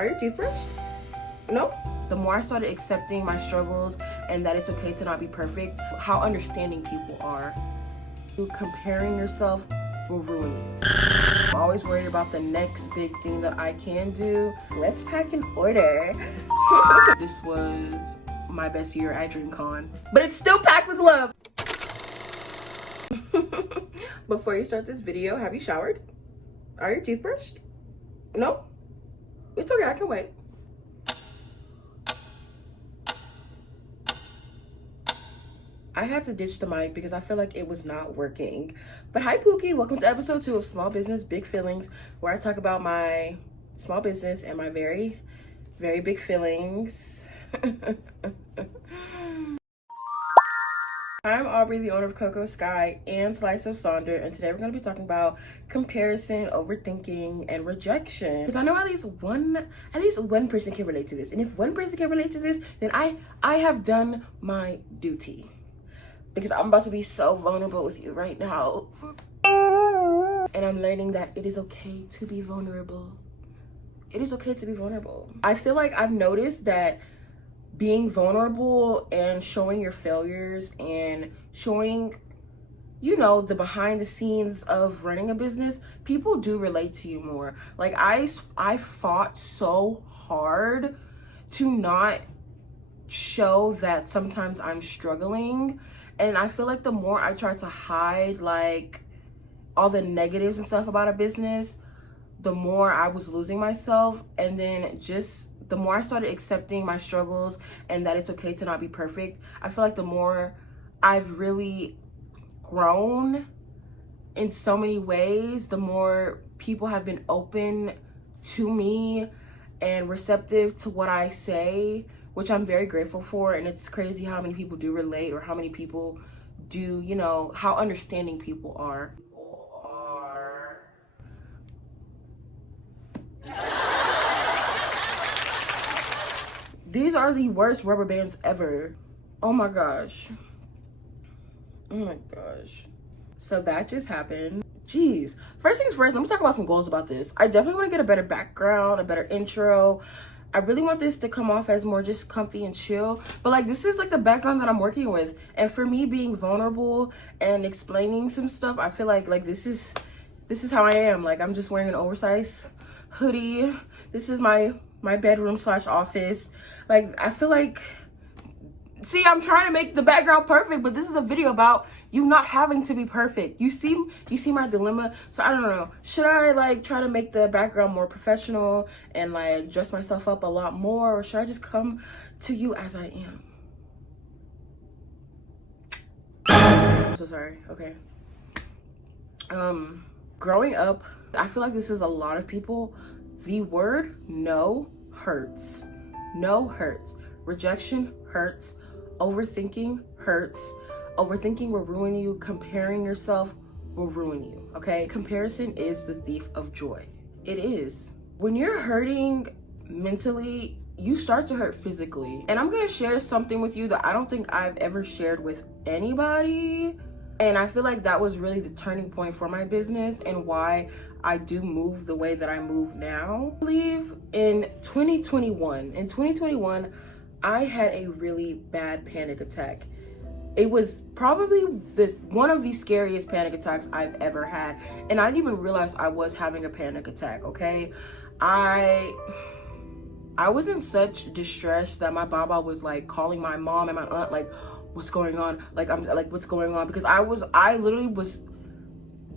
Are your teeth brushed? No? The more I started accepting my struggles and that it's okay to not be perfect, how understanding people are. Comparing yourself will ruin you. I'm always worried about the next big thing that I can do. Let's pack an order. This was my best year at DreamCon, but it's still packed with love. Before you start this video, have you showered? Are your teeth brushed? No? It's okay, I can wait. I had to ditch the mic because I feel like it was not working. But hi Pookie, welcome to episode 2 of Small Business Big Feelings, where I talk about my small business and my very, very big feelings. I'm Aubrey, the owner of Coco Sky and Slice of Sonder, and today we're going to be talking about comparison, overthinking, and rejection. Because I know at least one person can relate to this, and if one person can relate to this, then I have done my duty. Because I'm about to be so vulnerable with you right now. And I'm learning that it is okay to be vulnerable. It is okay to be vulnerable. I feel like I've noticed that being vulnerable and showing your failures and showing, you know, the behind the scenes of running a business, people do relate to you more. Like I fought so hard to not show that sometimes I'm struggling. And I feel like the more I try to hide like all the negatives and stuff about a business, the more I was losing myself. And then just the more I started accepting my struggles and that it's okay to not be perfect, I feel like the more I've really grown in so many ways, the more people have been open to me and receptive to what I say, which I'm very grateful for. And it's crazy how many people do relate, or how many people do, you know, how understanding people are. These are the worst rubber bands ever. Oh my gosh. Oh my gosh. So that just happened. Jeez. First things first, let me talk about some goals about this. I definitely want to get a better background, a better intro. I really want this to come off as more just comfy and chill. But like, this is like the background that I'm working with. And for me, being vulnerable and explaining some stuff, I feel like this is how I am. Like, I'm just wearing an oversized hoodie. This is my bedroom / office. Like, I feel like, see, I'm trying to make the background perfect, but this is a video about you not having to be perfect. You see my dilemma. So I don't know, should I like try to make the background more professional and like dress myself up a lot more, or should I just come to you as I am? I'm so sorry. Okay. Growing up, I feel like this is a lot of people. The word no hurts. No hurts. Rejection hurts. Overthinking hurts. Overthinking will ruin you. Comparing yourself will ruin you, okay? Comparison is the thief of joy. It is. When you're hurting mentally, you start to hurt physically. And I'm gonna share something with you that I don't think I've ever shared with anybody. And I feel like that was really the turning point for my business and why I do move the way that I move now. I believe in 2021, I had a really bad panic attack. It was probably one of the scariest panic attacks I've ever had. And I didn't even realize I was having a panic attack, okay? I was in such distress that my baba was like calling my mom and my aunt, like, what's going on? Like, I'm like, what's going on? Because I literally was,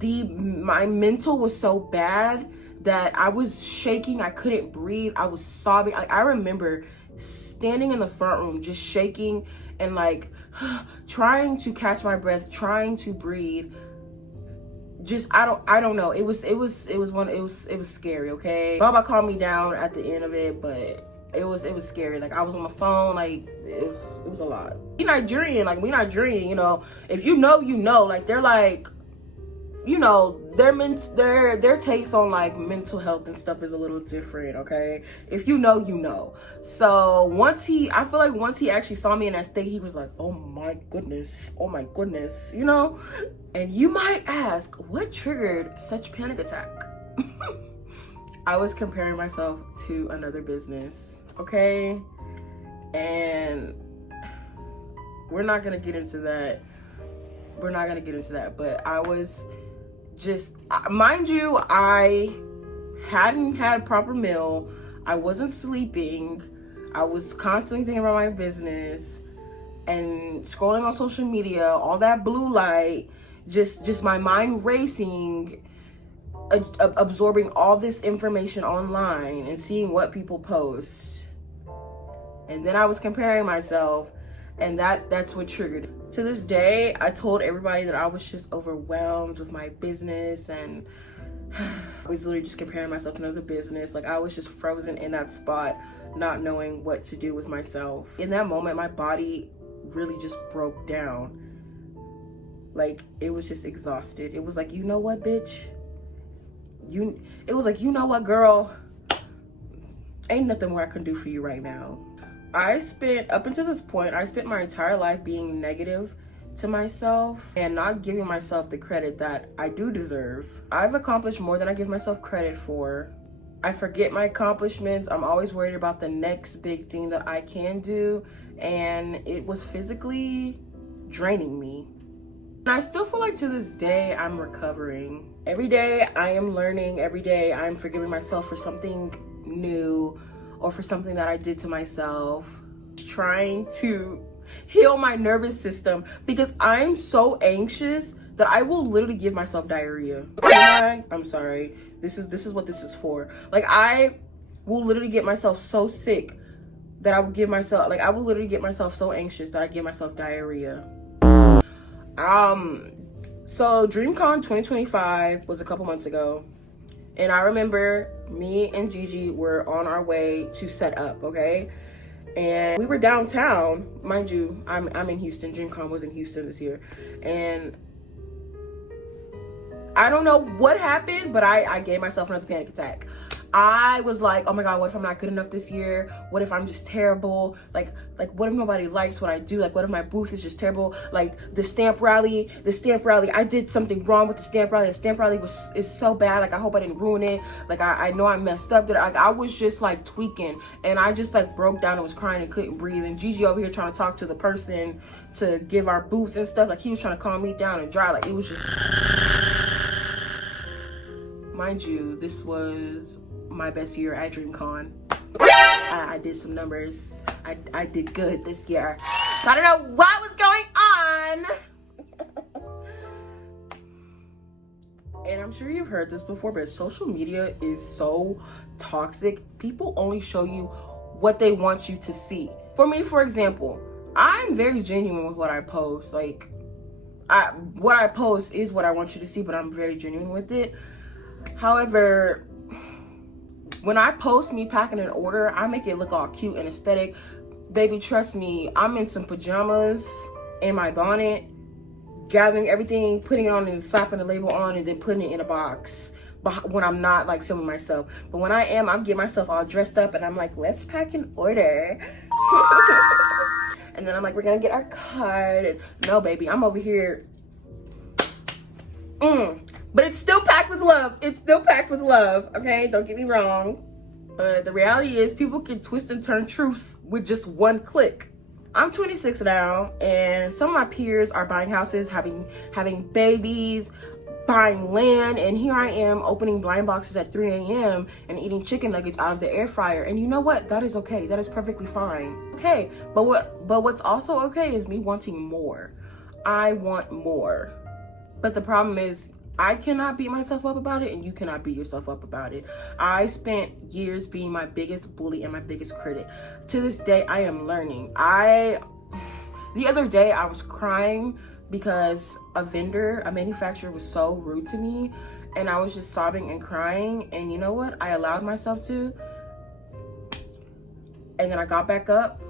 my mental was so bad that I was shaking. I couldn't breathe. I was sobbing. I remember standing in the front room, just shaking and like trying to catch my breath, trying to breathe. Just, I don't know. It was scary, okay? Baba calmed me down at the end of it, but it was scary. Like, I was on the phone, like, it was a lot. We Nigerian, you know, if you know, you know, like, they're like, you know, their takes on like mental health and stuff is a little different, okay? If you know, you know. So I feel like once he actually saw me in that state, he was like, oh my goodness, you know? And you might ask, what triggered such panic attack? I was comparing myself to another business, okay? And we're not gonna get into that. But I was just, mind you, I hadn't had a proper meal. I wasn't sleeping. I was constantly thinking about my business and scrolling on social media, all that blue light, just my mind racing, absorbing all this information online and seeing what people post. And then I was comparing myself, and that's what triggered it. To this day, I told everybody that I was just overwhelmed with my business, and I was literally just comparing myself to another business. Like, I was just frozen in that spot, not knowing what to do with myself. In that moment, my body really just broke down. Like, it was just exhausted. It was like, you know what, bitch? It was like, you know what, girl? Ain't nothing more I can do for you right now. Up until this point, I spent my entire life being negative to myself and not giving myself the credit that I do deserve. I've accomplished more than I give myself credit for. I forget my accomplishments. I'm always worried about the next big thing that I can do, and it was physically draining me. And I still feel like to this day, I'm recovering. Every day I am learning. Every day I'm forgiving myself for something new or for something that I did to myself. Trying to heal my nervous system because I'm so anxious that I will literally give myself diarrhea. I'm sorry. This is what this is for. Like, I will literally get myself so sick that I will literally get myself so anxious that I give myself diarrhea. So DreamCon 2025 was a couple months ago, and I remember me and Gigi were on our way to set up, okay? And we were downtown. Mind you, I'm in Houston. DreamCon was in Houston this year. And I don't know what happened, but I gave myself another panic attack. I was like, oh my God, what if I'm not good enough this year? What if I'm just terrible? Like what if nobody likes what I do? Like, what if my booth is just terrible? Like the stamp rally, I did something wrong with the stamp rally. The stamp rally is so bad. Like, I hope I didn't ruin it. Like, I know I messed up. I was just like tweaking, and I just like broke down and was crying and couldn't breathe. And Gigi over here trying to talk to the person to give our booths and stuff. Like, he was trying to calm me down and dry. Like, it was just, mind you, this was my best year at DreamCon. I did some numbers. I did good this year. So I don't know what was going on. And I'm sure you've heard this before, but social media is so toxic. People only show you what they want you to see. For me, for example, I'm very genuine with what I post. Like, what I post is what I want you to see, but I'm very genuine with it. However, when I post me packing an order, I make it look all cute and aesthetic. Baby, trust me, I'm in some pajamas and my bonnet, gathering everything, putting it on and slapping the label on and then putting it in a box when I'm not like filming myself. But when I am, I'm getting myself all dressed up and I'm like, let's pack an order. And then I'm like, we're gonna get our card. And no, baby, I'm over here. But it's still packed with love. It's still packed with love, okay? Don't get me wrong. But the reality is, people can twist and turn truths with just one click. I'm 26 now, and some of my peers are buying houses, having babies, buying land, and here I am opening blind boxes at 3 a.m. and eating chicken nuggets out of the air fryer. And you know what? That is okay. That is perfectly fine. Okay, but what's also okay is me wanting more. I want more. But the problem is, I cannot beat myself up about it, and you cannot beat yourself up about it. I spent years being my biggest bully and my biggest critic. To this day, I am learning. The other day, I was crying because a manufacturer was so rude to me, and I was just sobbing and crying. And you know what? I allowed myself to. And then I got back up.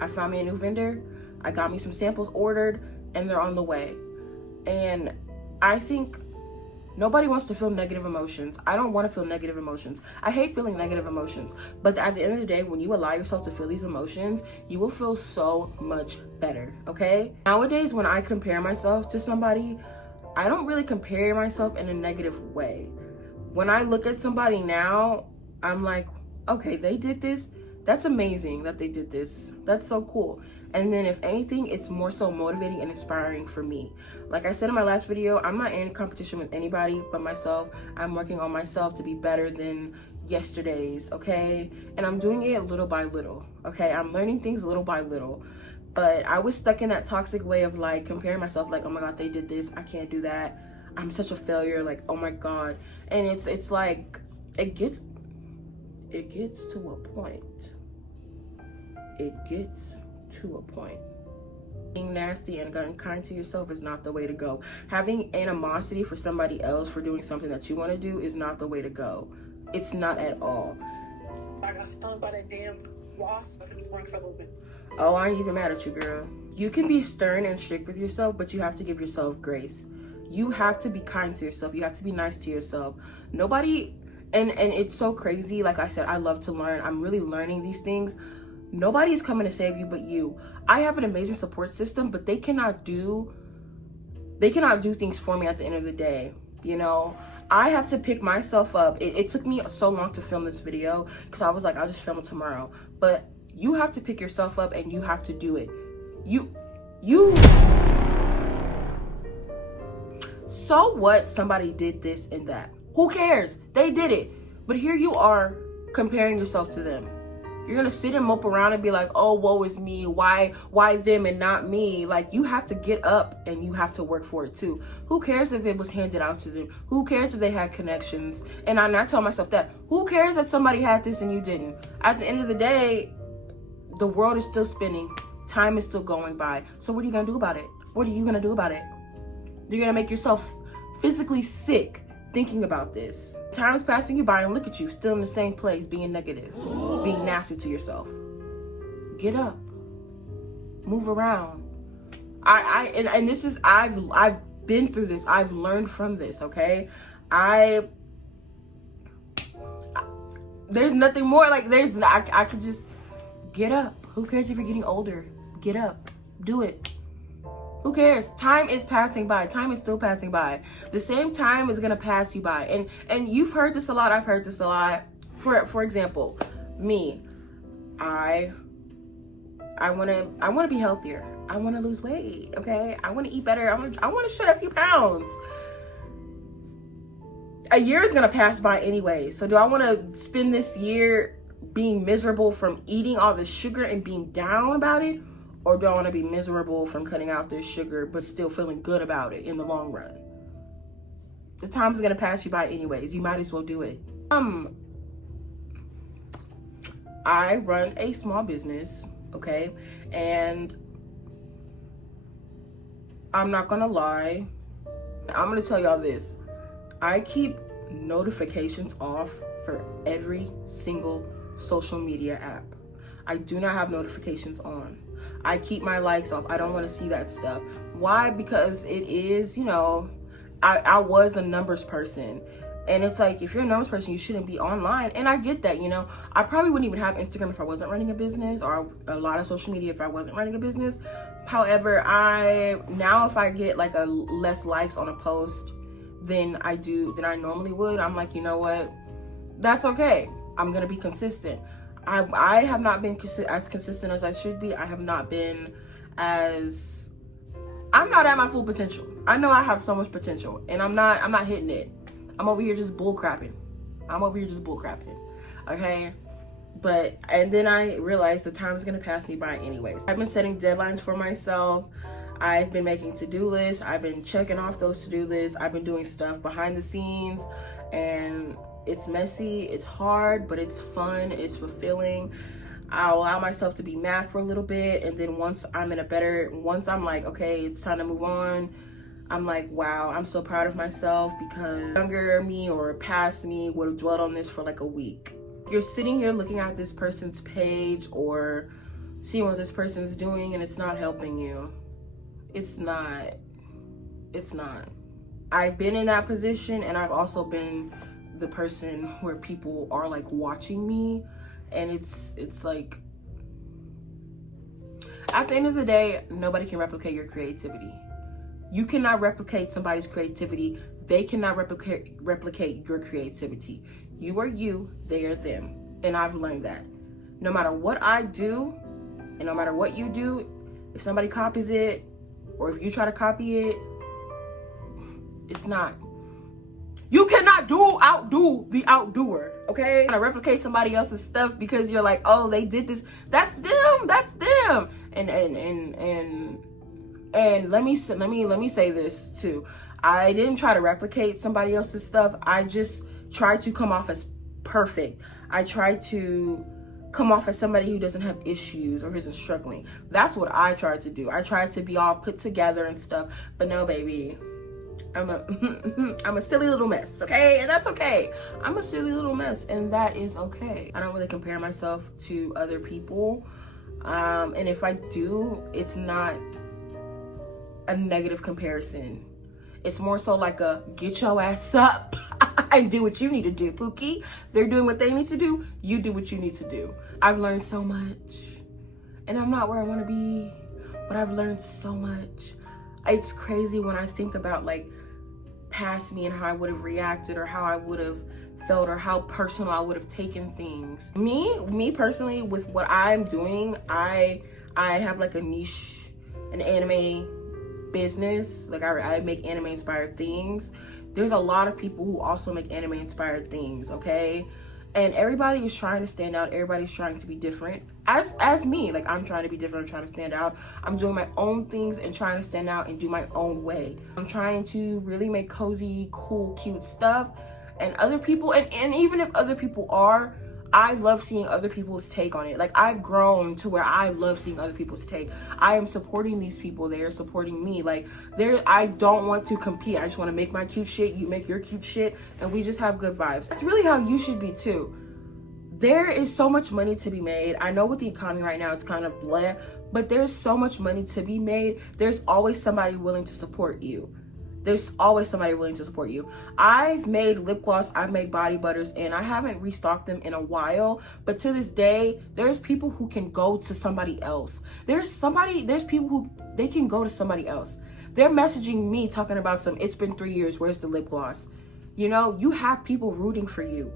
I found me a new vendor. I got me some samples ordered, and they're on the way. And I think nobody wants to feel negative emotions. I don't want to feel negative emotions. I hate feeling negative emotions. But at the end of the day, when you allow yourself to feel these emotions, you will feel so much better, okay? Nowadays, when I compare myself to somebody, I don't really compare myself in a negative way. when I look at somebody now, I'm like, okay, they did this. That's amazing that they did this. That's so cool. And then if anything, it's more so motivating and inspiring for me. Like I said in my last video, I'm not in competition with anybody but myself. I'm working on myself to be better than yesterday's, okay? And I'm doing it little by little, okay? I'm learning things little by little. But I was stuck in that toxic way of like comparing myself, like, oh my God, they did this, I can't do that. I'm such a failure, like, oh my God. And it's like, it gets to a point. It gets to a point. Being nasty and unkind to yourself is not the way to go. Having animosity for somebody else for doing something that you want to do is not the way to go. It's not at all. I got stung by that damn wasp and the drink fell open. Oh, I ain't even mad at you, girl. You can be stern and strict with yourself, but you have to give yourself grace. You have to be kind to yourself. You have to be nice to yourself. Nobody, and it's so crazy. Like I said, I love to learn. I'm really learning these things. Nobody's coming to save you but you. I have an amazing support system, but they cannot do things for me at the end of the day. You know, I have to pick myself up. It took me so long to film this video because I was like, I'll just film it tomorrow. But you have to pick yourself up and you have to do it. You. So what? Somebody did this and that. Who cares? They did it. But here you are comparing yourself to them. You're gonna sit and mope around and be like, oh, woe is me. Why them and not me? Like, you have to get up and you have to work for it too. Who cares if it was handed out to them? Who cares if they had connections? And I tell myself that. Who cares that somebody had this and you didn't? At the end of the day, the world is still spinning. Time is still going by. So what are you gonna do about it? What are you gonna do about it? You're gonna make yourself physically sick thinking about this. Time's passing you by and look at you, still in the same place, being negative, being nasty to yourself. Get up. Move around. And this is, I've been through this. I've learned from this, okay? There's nothing more, like, I could just get up. Who cares if you're getting older? Get up. Do it. Who cares? Time is passing by. Time is still passing by. The same time is gonna pass you by. And you've heard this a lot. I've heard this a lot. For example, me, I wanna be healthier. I wanna lose weight. Okay, I wanna eat better. I wanna shed a few pounds. A year is gonna pass by anyway. So do I wanna spend this year being miserable from eating all this sugar and being down about it? Or do I want to be miserable from cutting out this sugar but still feeling good about it in the long run? The time's gonna pass you by anyways. You might as well do it. I run a small business, okay? And I'm not gonna lie. I'm gonna tell y'all this. I keep notifications off for every single social media app. I do not have notifications on. I keep my likes off. I don't want to see that stuff. Why? Because it is, you know, I was a numbers person. And it's like, if you're a numbers person, you shouldn't be online. And I get that, you know. I probably wouldn't even have Instagram if I wasn't running a business, or a lot of social media if I wasn't running a business. However, if I get like less likes on a post than I normally would, I'm like, you know what? That's okay. I'm going to be consistent. I have not been as consistent as I should be. I have not been I'm not at my full potential. I know I have so much potential and I'm not hitting it. I'm over here just bull crapping. Okay? And then I realized the time's gonna pass me by anyways. I've been setting deadlines for myself. I've been making to-do lists. I've been checking off those to-do lists. I've been doing stuff behind the scenes, and it's messy, it's hard, but it's fun, it's fulfilling. I'll allow myself to be mad for a little bit, and then once I'm like, okay, it's time to move on, I'm like, wow, I'm so proud of myself, because younger me or past me would have dwelled on this for like a week. You're sitting here looking at this person's page or seeing what this person's doing, and it's not helping you. It's not. I've been in that position, and I've also been the person where people are like watching me, and it's like, at the end of the day, nobody can replicate your creativity. You cannot replicate somebody's creativity. They cannot replicate your creativity. You are you, they are them. And I've learned that. No matter what I do, and no matter what you do, if somebody copies it, or if you try to copy it, it's not. You cannot outdo the outdoer, okay? Trying to replicate somebody else's stuff because you're like, oh, they did this. That's them. And let me say this too. I didn't try to replicate somebody else's stuff. I just tried to come off as perfect. I tried to come off as somebody who doesn't have issues or isn't struggling. That's what I tried to do. I tried to be all put together and stuff, but no, baby. I'm a silly little mess, okay? And that's okay. I'm a silly little mess, and that is okay. I don't really compare myself to other people. And if I do, it's not a negative comparison. It's more so like a get your ass up and do what you need to do, Pookie. They're doing what they need to do. You do what you need to do. I've learned so much, and I'm not where I want to be, but I've learned so much. It's crazy when I think about like past me and how I would have reacted or how I would have felt or how personal I would have taken things. Me personally, with what I'm doing, I have like a niche, an anime business. Like I make anime inspired things. There's a lot of people who also make anime inspired things, okay? And everybody is trying to stand out. Everybody's trying to be different. As me, like I'm trying to be different. I'm trying to stand out. I'm doing my own things and trying to stand out and do my own way. I'm trying to really make cozy, cool, cute stuff. And other people, and even if other people are, I love seeing other people's take on it. Like I've grown to where I love seeing other people's take. I am supporting these people. They are supporting me. Like I don't want to compete. I just want to make my cute shit. You make your cute shit, and we just have good vibes. That's really how you should be too. There is so much money to be made. I know with the economy right now, it's kind of bleh, but there's so much money to be made. There's always somebody willing to support you. There's always somebody willing to support you. I've made lip gloss, I've made body butters, and I haven't restocked them in a while. But to this day, there's people who can go to somebody else. There's people who, they can go to somebody else. They're messaging me talking about it's been 3 years, where's the lip gloss? You know, you have people rooting for you.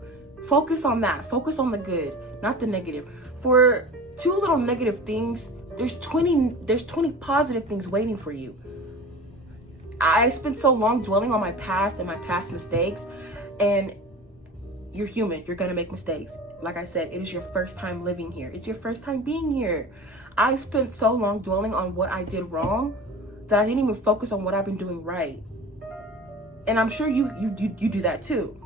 Focus on that. Focus on the good, not the negative. For 2 little negative things, there's 20 positive things waiting for you. I spent so long dwelling on my past and my past mistakes, and you're human. You're gonna make mistakes. Like I said, it is your first time living here. It's your first time being here. I spent so long dwelling on what I did wrong that I didn't even focus on what I've been doing right. And I'm sure you do that too.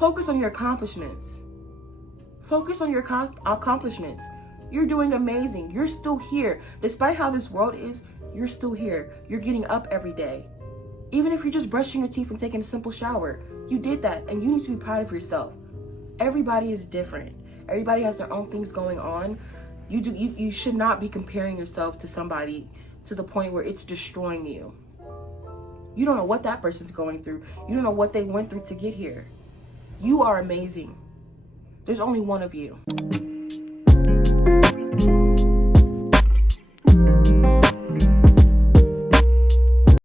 Focus on your accomplishments. Focus on your accomplishments. You're doing amazing. You're still here. Despite how this world is, you're still here. You're getting up every day. Even if you're just brushing your teeth and taking a simple shower, you did that, and you need to be proud of yourself. Everybody is different. Everybody has their own things going on. You should not be comparing yourself to somebody to the point where it's destroying you. You don't know what that person's going through. You don't know what they went through to get here. You are amazing. There's only one of you.